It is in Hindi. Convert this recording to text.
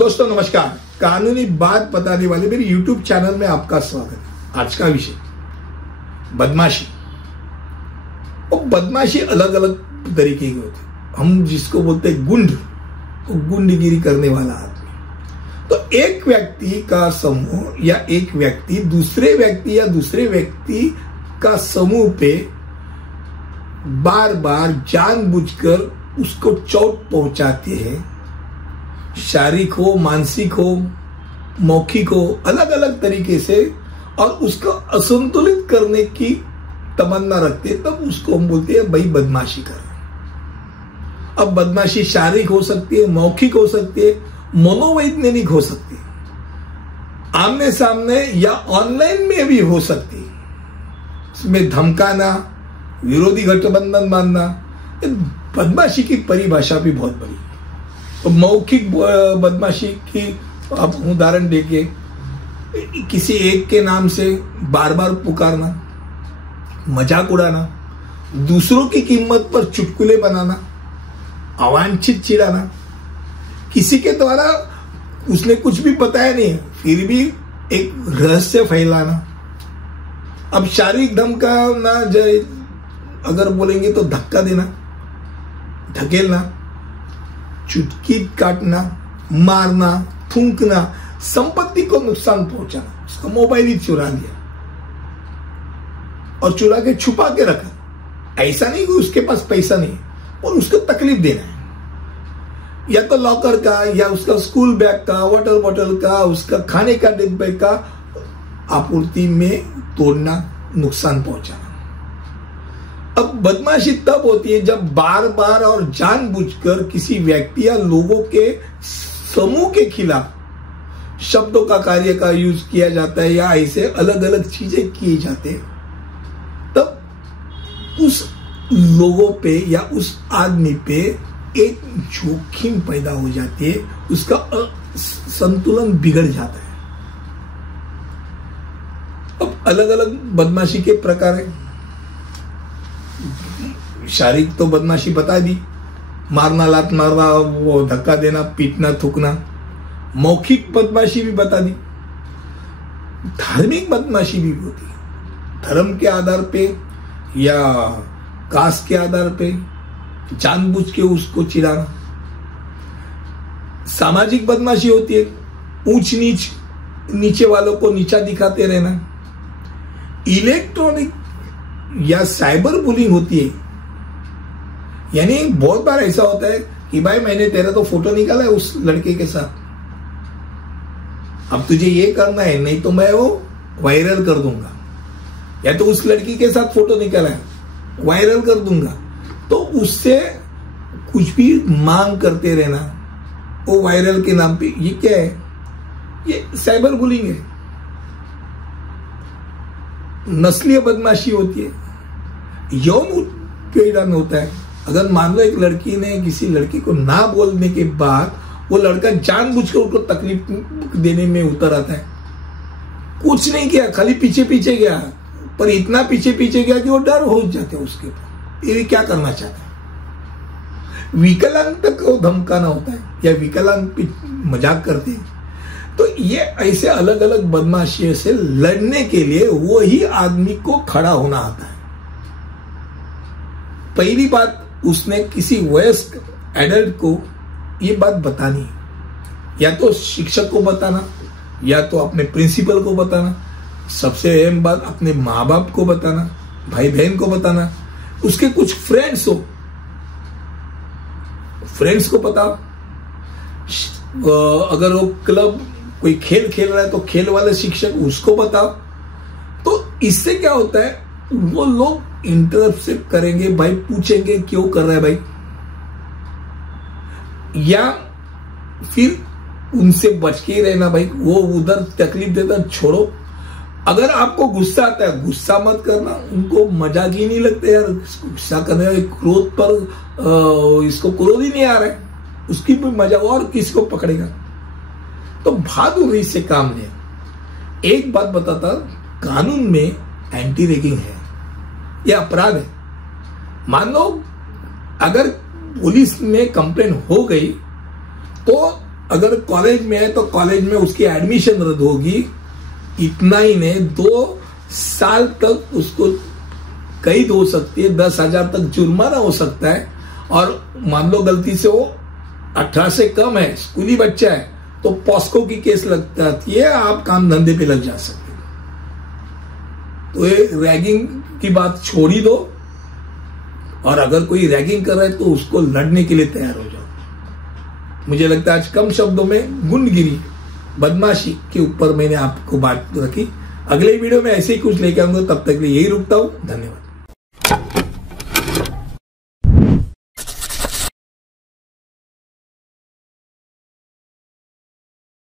दोस्तों नमस्कार। कानूनी बात बताने वाले मेरे YouTube चैनल में आपका स्वागत है। आज का विषय बदमाशी। और बदमाशी अलग अलग तरीके की होती है। हम जिसको बोलते हैं गुंड, तो गुंडगिरी करने वाला आदमी। तो एक व्यक्ति का समूह या एक व्यक्ति दूसरे व्यक्ति या दूसरे व्यक्ति का समूह पे बार बार जानबूझकर उसको चोट पहुंचाते हैं। शारीरिक हो, मानसिक हो, मौखिक हो, अलग अलग तरीके से, और उसको असंतुलित करने की तमन्ना रखते हैं, तब उसको हम बोलते हैं भाई बदमाशी कर। अब बदमाशी शारीरिक हो सकती है, मौखिक हो सकती है, मनोवैज्ञानिक हो सकती है, आमने सामने या ऑनलाइन में भी हो सकती है। इसमें धमकाना, विरोधी गठबंधन बांधना, बदमाशी की परिभाषा भी बहुत बड़ी है। तो मौखिक बदमाशी की आप उदाहरण देके किसी एक के नाम से बार बार पुकारना, मजाक उड़ाना, दूसरों की कीमत पर चुटकुले बनाना, अवांछित चिढ़ाना, किसी के द्वारा उसने कुछ भी बताया नहीं फिर भी एक रहस्य फैलाना। अब शारीरिक धमकाना, अगर बोलेंगे तो धक्का देना, धकेलना, चुटकी काटना, मारना, फूंकना, संपत्ति को नुकसान पहुंचाना। उसका मोबाइल ही चुरा लिया और चुरा के छुपा के रखा। ऐसा नहीं कि उसके पास पैसा नहीं और उसको तकलीफ देना है। या तो लॉकर का, या उसका स्कूल बैग का, वाटर बॉटल का, उसका खाने का डिब्बे का आपूर्ति में तोड़ना, नुकसान पहुंचाना। अब बदमाशी तब होती है जब बार बार और जानबूझकर किसी व्यक्ति या लोगों के समूह के खिलाफ शब्दों का कार्य का यूज किया जाता है, या ऐसे अलग अलग चीजें किए जाते हैं। तब उस लोगों पे या उस आदमी पे एक जोखिम पैदा हो जाती है, उसका संतुलन बिगड़ जाता है। अब अलग अलग बदमाशी के प्रकार है। शारीरिक तो बदमाशी बता दी, मारना, लात मारना, वो धक्का देना, पीटना, थूकना। मौखिक बदमाशी भी बता दी। धार्मिक बदमाशी भी होती है, धर्म के आधार पे या कास्ट के आधार पे जानबूझ के उसको चिढ़ाना। सामाजिक बदमाशी होती है, ऊंच नीच, नीचे वालों को नीचा दिखाते रहना। इलेक्ट्रॉनिक या साइबर बुलिंग होती है, यानी बहुत बार ऐसा होता है कि भाई मैंने तेरा तो फोटो निकाला है उस लड़के के साथ, अब तुझे ये करना है, नहीं तो मैं वो वायरल कर दूंगा। या तो उस लड़की के साथ फोटो निकाला है, वायरल कर दूंगा। तो उससे कुछ भी मांग करते रहना, वो वायरल के नाम पे। ये क्या है? ये साइबर बुलिंग है। नस्लीय बदमाशी होती है, यौन उत्पीड़न होता है। अगर मान लो एक लड़की ने किसी लड़की को ना बोलने के बाद वो लड़का जानबूझकर उसको तकलीफ देने में उतर आता है। कुछ नहीं किया, खाली पीछे पीछे गया, पर इतना पीछे पीछे गया कि वो डर हो जाते हैं उसके ऊपर। ये क्या करना चाहता है? विकलांग तक को धमकाना होता है, या विकलांग पे मजाक करते हैं। तो ये ऐसे अलग अलग बदमाशियों से लड़ने के लिए वही आदमी को खड़ा होना आता है। पहली बात, उसने किसी वयस्क एडल्ट को ये बात बतानी है, या तो शिक्षक को बताना, या तो अपने प्रिंसिपल को बताना। सबसे अहम बात, अपने माँ बाप को बताना, भाई बहन को बताना, उसके कुछ फ्रेंड्स हो, फ्रेंड्स को बताओ। अगर वो क्लब कोई खेल खेल रहा है तो खेल वाले शिक्षक, उसको बताओ। तो इससे क्या होता है, वो लोग इंटरप्ट करेंगे, भाई पूछेंगे क्यों कर रहा है भाई, या फिर उनसे बच के रहना, भाई वो उधर तकलीफ देता, छोड़ो। अगर आपको गुस्सा आता है, गुस्सा मत करना। उनको मजाक ही नहीं लगता यार, गुस्सा करने वाले क्रोध पर इसको क्रोध ही नहीं आ रहा है, उसकी भी मजा, और किसको पकड़ेगा। तो बहादुरी से काम ले। एक बात बताता, कानून में एंटी रैगिंग है, यह अपराध है। मान लो अगर पुलिस में कंप्लेन हो गई तो अगर कॉलेज में है तो कॉलेज में उसकी एडमिशन रद्द होगी। इतना ही नहीं, 2 साल तक उसको कैद हो सकती है, 10,000 तक जुर्माना हो सकता है। और मान लो गलती से वो 18 से कम है, स्कूली बच्चा है, तो पॉस्को की केस लग जाती है, आप काम धंधे पे लग जा सकते हैं। तो ये रैगिंग की बात छोड़ ही दो, और अगर कोई रैगिंग कर रहा है तो उसको लड़ने के लिए तैयार हो जाओ। मुझे लगता है आज कम शब्दों में गुंडगिरी, बदमाशी के ऊपर मैंने आपको बात रखी। अगले वीडियो में ऐसे ही कुछ लेके आऊंगा, तब तक के लिए यही रुकता हूं। धन्यवाद।